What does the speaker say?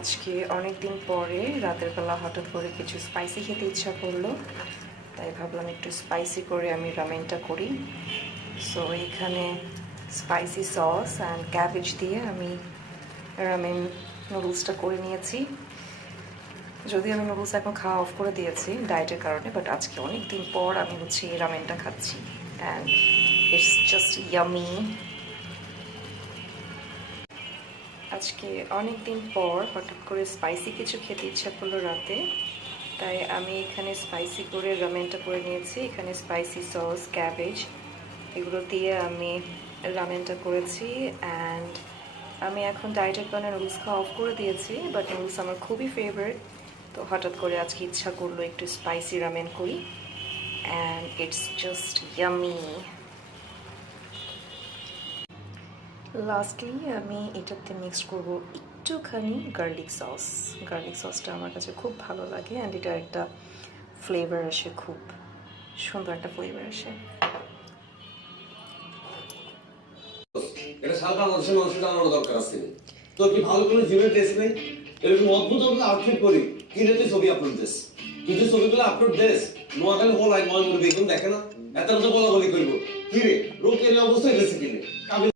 আজকে অনেক দিন পরে রাতের বেলা হঠাৎ করে কিছু স্পাইসি খেতে ইচ্ছা করলো, তাই ভাবলাম একটু স্পাইসি করে আমি রামেনটা করি। সো এখানে স্পাইসি সস অ্যান্ড ক্যাবেজ দিয়ে আমি রামেন নুডলসটা করে নিয়েছি। যদিও আমি নুডলস এখন খাওয়া অফ করে দিয়েছি ডায়েটের কারণে, বাট আজকে অনেক দিন পর আমি এই রামেনটা খাচ্ছি অ্যান্ড ইটস জাস্ট ইয়ামি। আজকে অনেক দিন পর হঠাৎ করে স্পাইসি কিছু খেতে ইচ্ছা করলো রাতে, তাই আমি এখানে স্পাইসি করে রামেনটা করে নিয়েছি। এখানে স্পাইসি সস, ক্যাবেজ এগুলো দিয়ে আমি রামেনটা করেছি। অ্যান্ড আমি এখন ডায়েটের কারণে নুডলস খাওয়া অফ করে দিয়েছি, বাট নুডলস আমার খুবই ফেভারিট। তো হঠাৎ করে আজকে ইচ্ছা করলো একটু স্পাইসি রামেন করি and it's just yummy. Lastly আমি এটাতে মিক্সড করব একটুখানি গার্লিক সস। গার্লিক সসটা আমার কাছে খুব ভালো লাগে অ্যান্ড এটা একটা ফ্লেভার আসে, খুব সুন্দর একটা ফ্লেভার আসে। এটা সালটা মানুষের জানানোর দরকার আছে। তোর কি ভালো কোনো জিমের ড্রেস নেই? এরকম অদ্ভুত অদ্ভুত আউটফিট করি কিনে তুই ছবি আপলোড দিস। তুই যে ছবিগুলো আপলোড দিস নোয়াখালী বলাই ময়মুর বেগুন দেখে না, এত বলা বলি করবো কি রে রোকের অবস্থায় গেছে কিনে